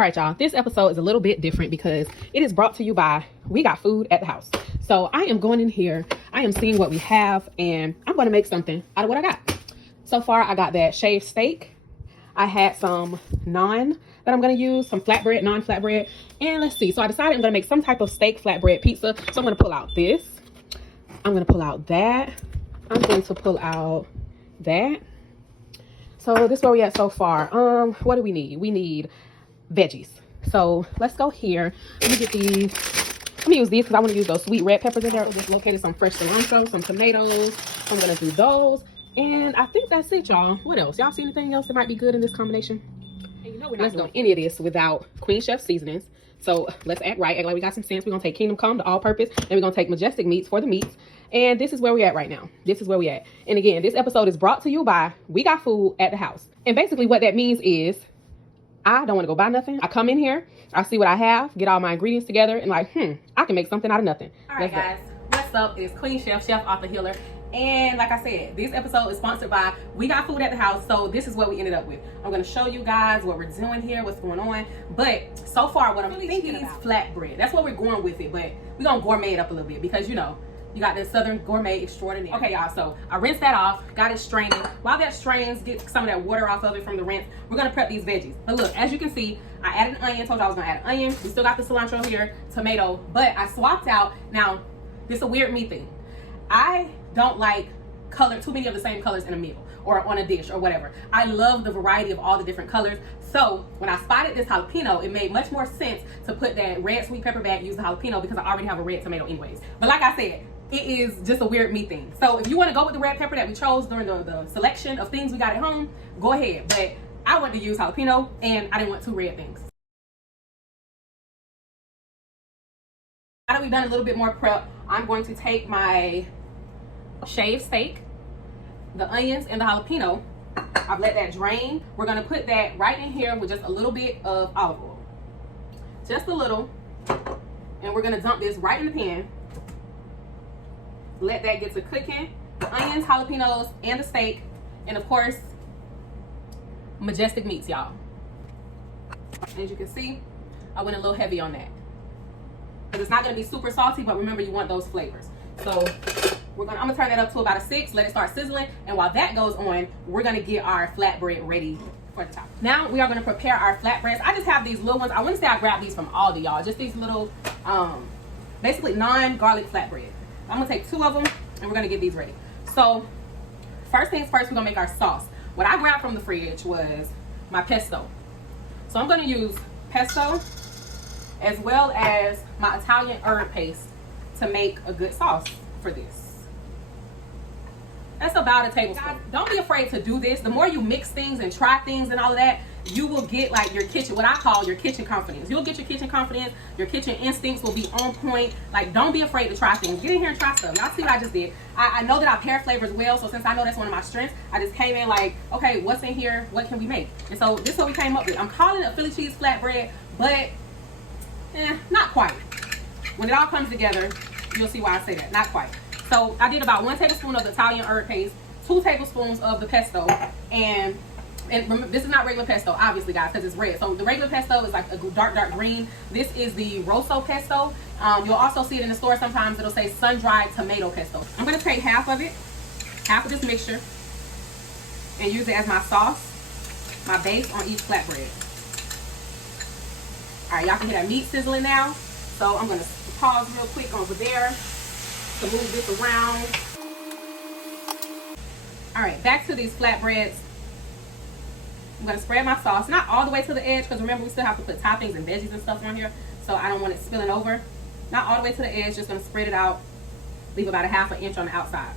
All right, y'all, this episode is a little bit different because it is brought to you by We Got Food at the House. So I am going in here, I am seeing what we have, and I'm going to make something out of what I got. So far, I got that shaved steak. I had some naan that I'm going to use, some flatbread, non-flatbread. And let's see. So I decided I'm going to make some type of steak flatbread pizza. So I'm going to pull out this. I'm going to pull out that. I'm going to pull out that. So this is where we at so far. What do we need? We need veggies. So let's go here. Let me get these. Let me use these because I want to use those sweet red peppers in there. I just located some fresh cilantro, some tomatoes. I'm going to do those. And I think that's it, y'all. What else? Y'all see anything else that might be good in this combination? And you know we're not doing any of this without Queen Chef seasonings. So let's act right. Act like we got some sense. We're going to take Kingdom Come, the all-purpose. And we're going to take Majestic meats for the meats. And this is where we're at right now. This is where we're at. And again, this episode is brought to you by We Got Food at the House. And basically what that means is I don't want to go buy nothing. I come in here, I see what I have, get all my ingredients together, and like, I can make something out of nothing. All right, guys. What's up? It's Queen Chef, Chef Author Healer. And like I said, this episode is sponsored by We Got Food at the House. So this is what we ended up with. I'm going to show you guys what we're doing here, what's going on. But so far, what I'm really thinking is flatbread. That's what we're going with it. But we're going to gourmet it up a little bit because, you know, you got this Southern gourmet extraordinaire. Okay, y'all, so I rinsed that off, got it straining. While that strains, get some of that water off of it from the rinse, we're gonna prep these veggies. But look, as you can see, I added an onion, told you I was gonna add an onion. We still got the cilantro here, tomato, but I swapped out. Now, this is a weird me thing. I don't like too many of the same colors in a meal or on a dish or whatever. I love the variety of all the different colors. So when I spotted this jalapeno, it made much more sense to put that red sweet pepper back, use the jalapeno because I already have a red tomato anyways. But like I said, it is just a weird me thing. So if you want to go with the red pepper that we chose during the selection of things we got at home, go ahead. But I wanted to use jalapeno and I didn't want two red things. Now that we've done a little bit more prep, I'm going to take my shaved steak, the onions, and the jalapeno. I've let that drain. We're going to put that right in here with just a little bit of olive oil. Just a little. And we're going to dump this right in the pan. Let that get to cooking. The onions, jalapenos, and the steak. And of course, Majestic meats, y'all. As you can see, I went a little heavy on that. Because it's not going to be super salty, but remember, you want those flavors. So I'm going to turn that up to about a 6, let it start sizzling. And while that goes on, we're going to get our flatbread ready for the top. Now we are going to prepare our flatbreads. I just have these little ones. I wouldn't say I grabbed these from Aldi, y'all. Just these little, basically non-garlic flatbread. I'm gonna take 2 of them and we're gonna get these ready. So first things first, we're gonna make our sauce. What I grabbed from the fridge was my pesto. So I'm gonna use pesto as well as my Italian herb paste to make a good sauce for this. That's about a tablespoon. Guys, don't be afraid to do this. The more you mix things and try things and all of that, you will get like your kitchen, what I call your kitchen confidence. You'll get your kitchen confidence, your kitchen instincts will be on point. Like, don't be afraid to try things. Get in here and try stuff. Y'all see what I just did? I know that I pair flavors well, so since I know that's one of my strengths, I just came in like, okay, what's in here? What can we make? And so this is what we came up with. I'm calling it a Philly cheese flatbread, but not quite. When it all comes together, you'll see why I say that. Not quite. So I did about 1 tablespoon of the Italian herb paste, 2 tablespoons of the pesto, and remember, this is not regular pesto, obviously, guys, because it's red. So the regular pesto is like a dark green. This is the rosso pesto. You'll also see it in the store sometimes. It'll say sun-dried tomato pesto. I'm going to take half of it, half of this mixture, and use it as my sauce, my base on each flatbread. All right, y'all can hear that meat sizzling now. So I'm going to pause real quick over there to move this around. All right, back to these flatbreads. I'm going to spread my sauce, not all the way to the edge, because remember, we still have to put toppings and veggies and stuff on here, so I don't want it spilling over. Not all the way to the edge, just going to spread it out, leave about a ½ inch on the outside.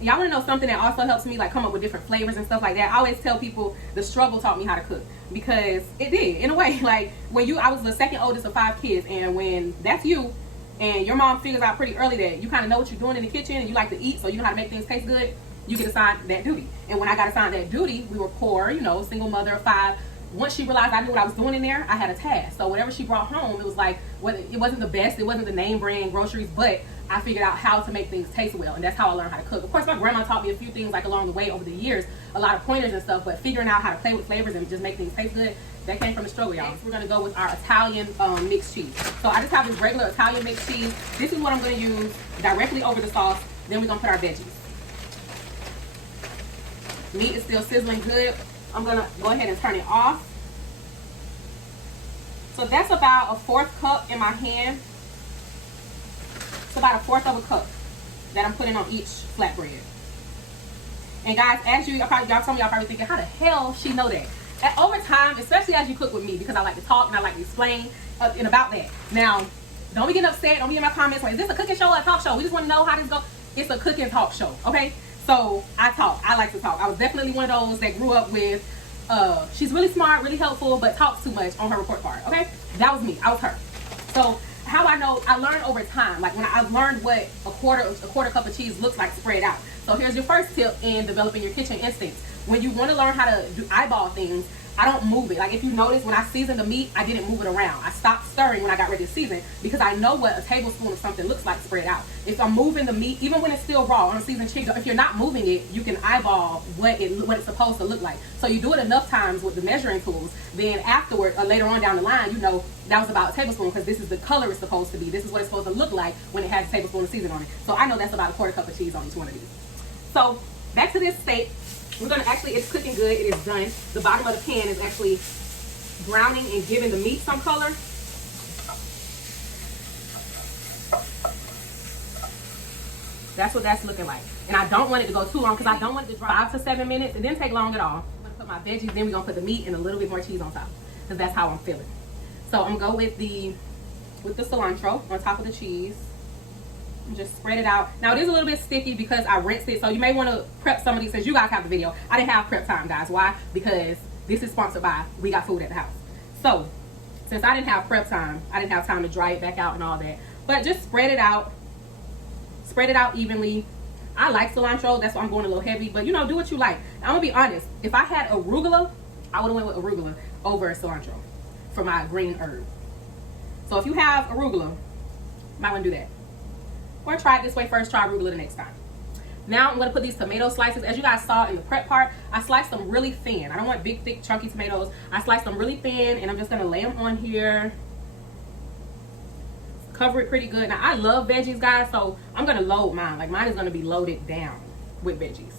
Y'all want to know something that also helps me like come up with different flavors and stuff like that? I always tell people the struggle taught me how to cook, because it did, in a way. Like, I was the second oldest of 5 kids, and when that's you, and your mom figures out pretty early that you kind of know what you're doing in the kitchen, and you like to eat, so you know how to make things taste good, you get assigned that duty. And when I got assigned that duty, we were poor, you know, single mother of 5. Once she realized I knew what I was doing in there, I had a task. So whatever she brought home, it was like, it wasn't the best, it wasn't the name brand groceries, but I figured out how to make things taste well, and that's how I learned how to cook. Of course, my grandma taught me a few things like along the way over the years, a lot of pointers and stuff, but figuring out how to play with flavors and just make things taste good, That came from the struggle, y'all. Next, we're gonna go with our Italian mixed cheese. So I just have this regular Italian mixed cheese. This is what I'm gonna use directly over the sauce. Then we're gonna put our veggies. Meat is still sizzling good. I'm gonna go ahead and turn it off. So that's about a 1/4 cup in my hand. It's about a 1/4 of a cup that I'm putting on each flatbread. And guys, as some of y'all probably thinking, how the hell she know that? And over time, especially as you cook with me, because I like to talk and I like to explain and about that. Now, don't be getting upset. Don't be in my comments like, is this a cooking show or a talk show? We just want to know how this goes. It's a cooking talk show, okay? So I talk. I like to talk. I was definitely one of those that grew up with, she's really smart, really helpful, but talks too much on her report card, okay? That was me. I was her. So how I know, I learned over time. Like when I learned what a quarter cup of cheese looks like spread out. So here's your first tip in developing your kitchen instincts. When you want to learn how to eyeball things, I don't move it. Like if you notice, when I seasoned the meat, I didn't move it around. I stopped stirring when I got ready to season because I know what a tablespoon of something looks like spread out. If I'm moving the meat, even when it's still raw on a seasoned chicken, if you're not moving it, you can eyeball what it's supposed to look like. So you do it enough times with the measuring tools, then afterward, or later on down the line, you know that was about a tablespoon because this is the color it's supposed to be. This is what it's supposed to look like when it has a tablespoon of seasoning on it. So I know that's about a 1/4 cup of cheese on each one of these. So back to this steak. We're gonna it's cooking good. It is done. The bottom of the pan is actually browning and giving the meat some color. That's what that's looking like. And I don't want it to go too long because I don't want it to dry 5 to 7 minutes. It didn't take long at all. I'm gonna put my veggies, then we're gonna put the meat and a little bit more cheese on top because that's how I'm feeling. So I'm gonna go with the cilantro on top of the cheese. And just spread it out. Now it is a little bit sticky because I rinsed it, so you may want to prep some of these since you guys have the video. I didn't have prep time, guys. Why? Because this is sponsored by We Got Food at the House. So since I didn't have prep time, I didn't have time to dry it back out and all that. But just spread it out. Spread it out evenly. I like cilantro, that's why I'm going a little heavy. But you know, do what you like. I'm gonna be honest. If I had arugula, I would have went with arugula over cilantro for my green herb. So if you have arugula, might want to do that. Or try it this way first, try arugula the next time. Now I'm going to put these tomato slices. As you guys saw in the prep part, I sliced them really thin. I don't want big, thick, chunky tomatoes. I sliced them really thin, and I'm just going to lay them on here. Cover it pretty good. Now, I love veggies, guys, so I'm going to load mine. Like, mine is going to be loaded down with veggies.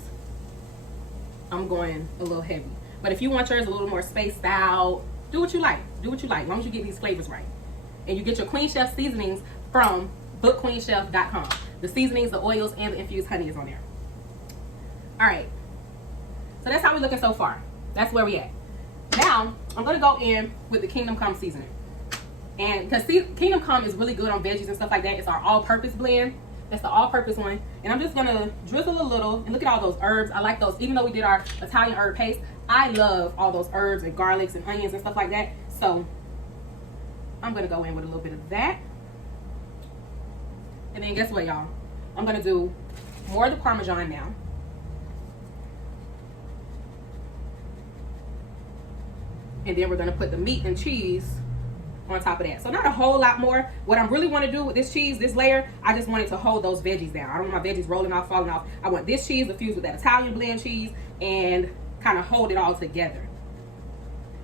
I'm going a little heavy. But if you want yours a little more spaced out, do what you like. Do what you like, as long as you get these flavors right. And you get your Queen Chef seasonings from bookqueenchef.com. The seasonings, the oils, and the infused honey is on there. All right. So that's how we're looking so far. That's where we at. Now, I'm going to go in with the Kingdom Come seasoning. And because Kingdom Come is really good on veggies and stuff like that. It's our all-purpose blend. That's the all-purpose one. And I'm just going to drizzle a little. And look at all those herbs. I like those. Even though we did our Italian herb paste, I love all those herbs and garlics and onions and stuff like that. So I'm going to go in with a little bit of that. And then guess what, y'all? I'm going to do more of the Parmesan now. And then we're going to put the meat and cheese on top of that. So not a whole lot more. What I really want to do with this cheese, this layer, I just want it to hold those veggies down. I don't want my veggies rolling off, falling off. I want this cheese to fuse with that Italian blend cheese and kind of hold it all together.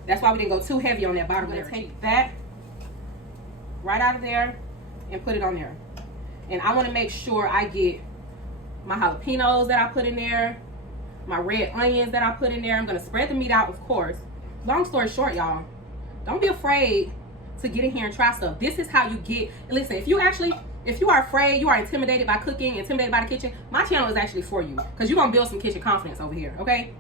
That's why we didn't go too heavy on that bottom layer. I'm going to take that right out of there and put it on there. And I want to make sure I get my jalapenos that I put in there, my red onions that I put in there. I'm going to spread the meat out, of course. Long story short, y'all, don't be afraid to get in here and try stuff. This is how you get, listen, if you are afraid, you are intimidated by cooking, intimidated by the kitchen, my channel is actually for you because you're going to build some kitchen confidence over here, okay?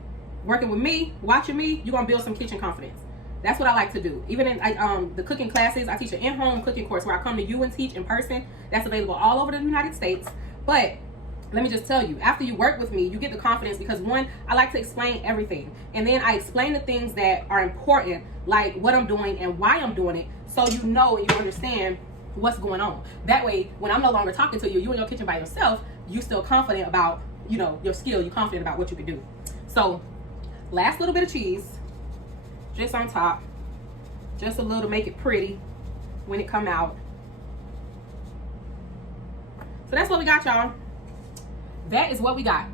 Working with me, watching me, you're going to build some kitchen confidence. That's what I like to do. Even in the cooking classes, I teach an in-home cooking course where I come to you and teach in person. That's available all over the United States. But let me just tell you, after you work with me, you get the confidence because one, I like to explain everything. And then I explain the things that are important, like what I'm doing and why I'm doing it, so you know and you understand what's going on. That way, when I'm no longer talking to you, you in your kitchen by yourself, you still confident about, you know, your skill, you're confident about what you can do. So, last little bit of cheese, just on top, just a little to make it pretty when it come out. So that's what we got, y'all. That is what we got.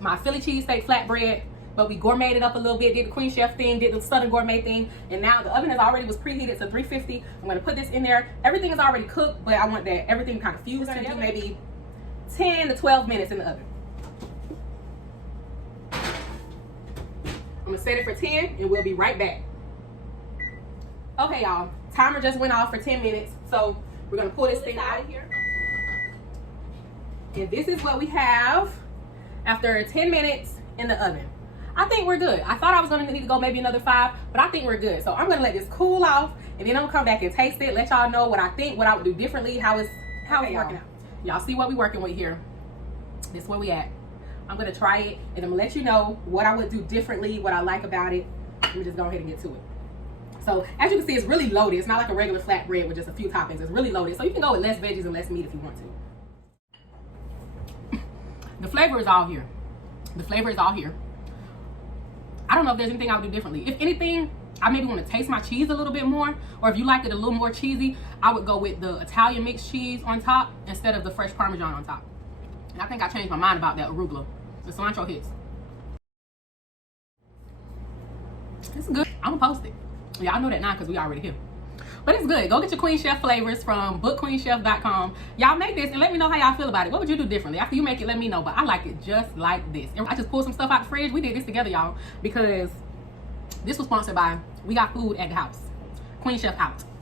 My Philly cheesesteak flatbread but we gourmeted it up a little bit, did the Queen Chef thing, did the Southern Gourmet thing, and now the oven is already was preheated to 350. I'm gonna put this in there. Everything is already cooked, but I want that everything kind of fused together. Maybe 10 to 12 minutes in the oven. I'm gonna set it for 10 and we'll be right back. Okay, y'all, timer just went off for 10 minutes, so we're gonna pull this thing out of here. And this is what we have after 10 minutes in the oven. I think we're good. I thought I was gonna need to go maybe another 5, but I think we're good. So I'm gonna let this cool off, and then I'm gonna come back and taste it, let y'all know what I think, what I would do differently, how it's working out. Y'all see what we're working with here. This is where we at. I'm gonna try it, and I'm gonna let you know what I would do differently, what I like about it. Let me just go ahead and get to it. So as you can see, it's really loaded. It's not like a regular flatbread with just a few toppings. It's really loaded. So you can go with less veggies and less meat if you want to. The flavor is all here. The flavor is all here. I don't know if there's anything I would do differently. If anything, I maybe want to taste my cheese a little bit more, or if you like it a little more cheesy, I would go with the Italian mixed cheese on top instead of the fresh Parmesan on top. And I think I changed my mind about that arugula. The cilantro hits. It's good. I'm gonna post it. Y'all know that now because we already here. But it's good. Go get your Queen Chef flavors from bookqueenchef.com. Y'all make this and let me know how y'all feel about it. What would you do differently? After you make it, let me know. But I like it just like this. I just pulled some stuff out the fridge. We did this together, y'all, because this was sponsored by We Got Food at the House. Queen Chef out.